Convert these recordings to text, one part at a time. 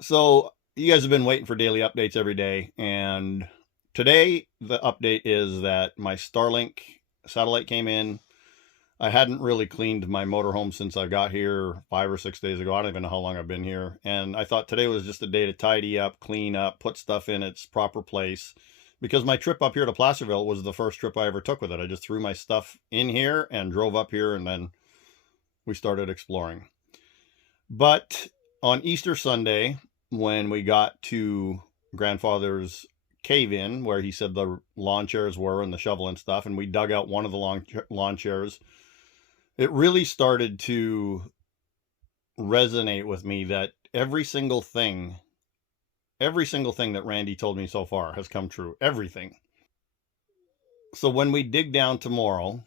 So you guys have been waiting for daily updates every day, and today the update is that my Starlink satellite came in. I hadn't really cleaned my motorhome since I got here 5 or 6 days ago. I don't even know how long I've been here. And I thought today was just a day to tidy up, clean up, put stuff in its proper place. Because my trip up here to Placerville was the first trip I ever took with it. I just threw my stuff in here and drove up here, and then we started exploring. But on Easter Sunday, when we got to grandfather's cave in where he said the lawn chairs were and the shovel and stuff, and we dug out one of the lawn chairs, it really started to resonate with me that every single thing that Randy told me so far has come true. Everything. So when we dig down tomorrow,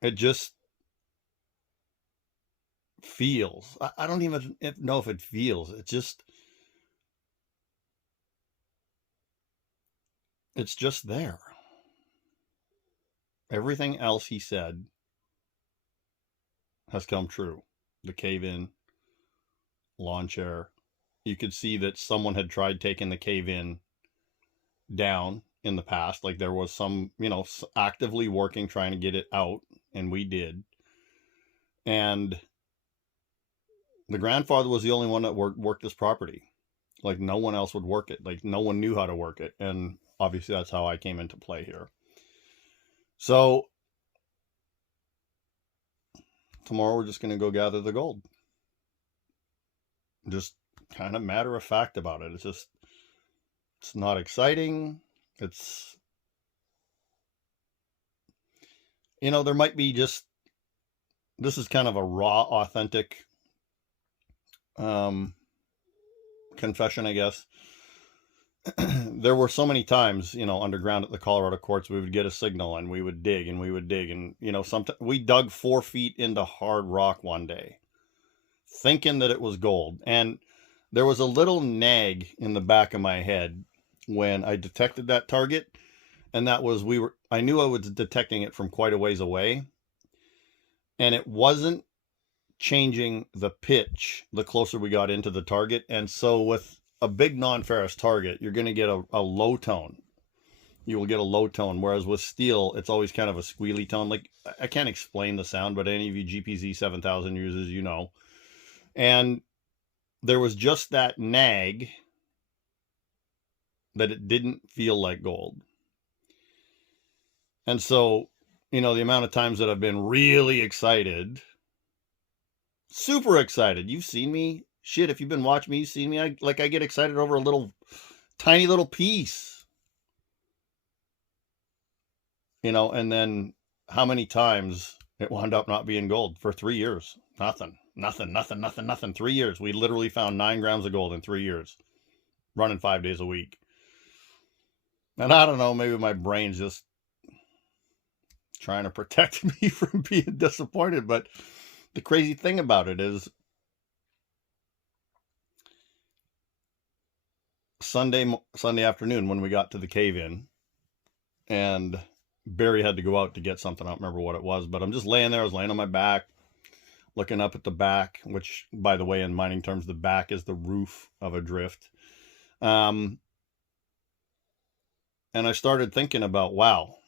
it just feels. I don't even know if it feels. It's just there. Everything else he said has come true. The cave in, lawn chair. You could see that someone had tried taking the cave in down in the past. Like there was some, actively working trying to get it out, and we did. And the grandfather was the only one that worked this property. Like no one else would work it. Like no one knew how to work it. And obviously that's how I came into play here. So tomorrow we're just going to go gather the gold. Just kind of matter of fact about it. It's not exciting. There might be this is kind of a raw, authentic confession, I guess. There were so many times, underground at the Colorado courts, we would get a signal and we would dig and we would dig. And, sometimes we dug 4 feet into hard rock one day, thinking that it was gold. And there was a little nag in the back of my head when I detected that target. And that was, I knew I was detecting it from quite a ways away. And it wasn't changing the pitch the closer we got into the target. And so with a big non-ferrous target, you're going to get a low tone. You will get a low tone, whereas with steel, it's always kind of a squealy tone. Like, I can't explain the sound, but any of you GPZ 7000 users, And there was just that nag that it didn't feel like gold. And so, the amount of times that I've been really excited, super excited. You've seen me. Shit, if you've been watching me, you've seen me. I get excited over a tiny little piece. And then how many times it wound up not being gold for 3 years? Nothing. 3 years. We literally found 9 grams of gold in 3 years, running 5 days a week. And I don't know, maybe my brain's just trying to protect me from being disappointed. But the crazy thing about it is Sunday afternoon when we got to the cave in, and Barry had to go out to get something. I don't remember what it was, but I'm just laying there. I was laying on my back, looking up at the back, which, by the way, in mining terms, the back is the roof of a drift. And I started thinking about, wow,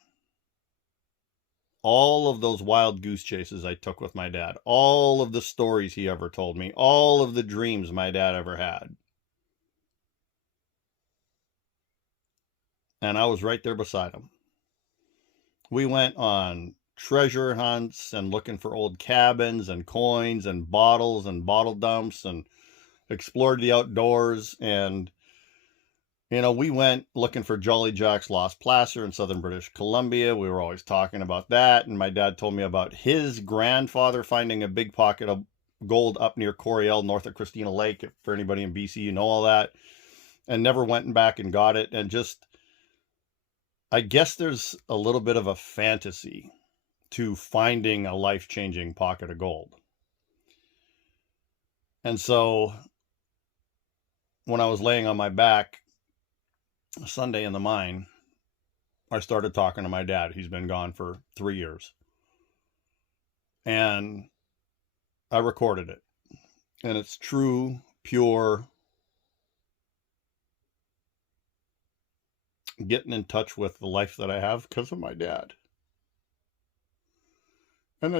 all of those wild goose chases I took with my dad, all of the stories he ever told me, all of the dreams my dad ever had. And I was right there beside him. We went on treasure hunts and looking for old cabins and coins and bottles and bottle dumps and explored the outdoors. And we went looking for Jolly Jack's lost placer in southern British Columbia. We were always talking about that, and my dad told me about his grandfather finding a big pocket of gold up near Coriel, north of Christina Lake. For anybody in BC, you know all that, and never went back and got it. And I guess there's a little bit of a fantasy to finding a life-changing pocket of gold. And so when I was laying on my back Sunday in the mine, I started talking to my dad. He's been gone for 3 years. And I recorded it. And it's true, pure, getting in touch with the life that I have because of my dad. And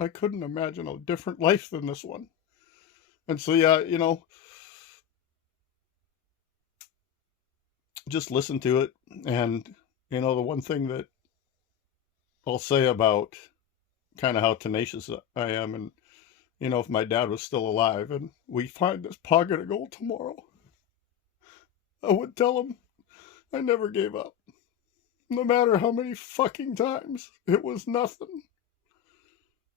I couldn't imagine a different life than this one. And so, yeah, just listen to it. And, the one thing that I'll say about kind of how tenacious I am, and, if my dad was still alive and we find this pocket of gold tomorrow, I would tell him I never gave up. No matter how many fucking times, it was nothing.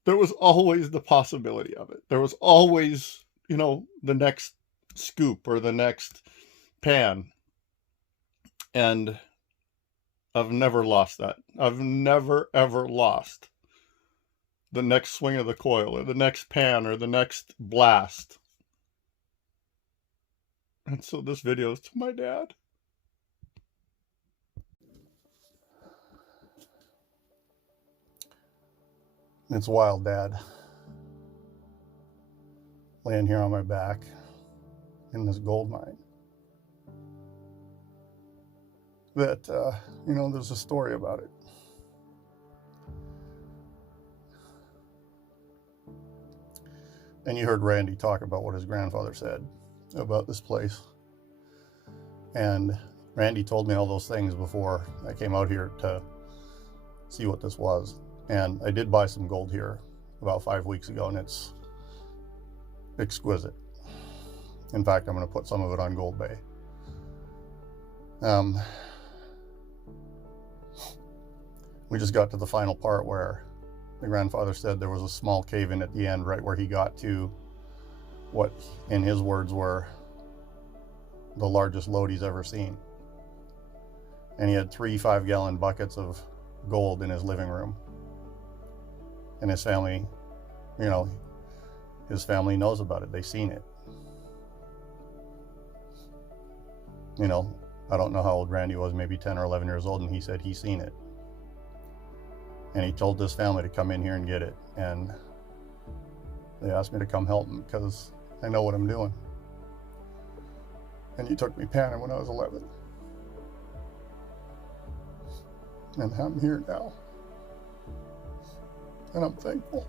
There was always the possibility of it. There was always, the next scoop or the next pan. And I've never lost that. I've never, ever lost the next swing of the coil or the next pan or the next blast. And so this video is to my dad. It's wild, Dad. Laying here on my back in this gold mine. That, there's a story about it. And you heard Randy talk about what his grandfather said about this place. And Randy told me all those things before I came out here to see what this was. And I did buy some gold here about 5 weeks ago, and it's exquisite. In fact, I'm going to put some of it on Gold Bay. We just got to the final part where the grandfather said there was a small cave-in at the end, right where he got to what, in his words, were the largest lode he's ever seen. And he had 3 5-gallon buckets of gold in his living room. And his family, his family knows about it. They've seen it. I don't know how old Randy was, maybe 10 or 11 years old, and he said he's seen it. And he told his family to come in here and get it. And they asked me to come help them because I know what I'm doing. And he took me panning when I was 11. And I'm here now. And I'm thankful.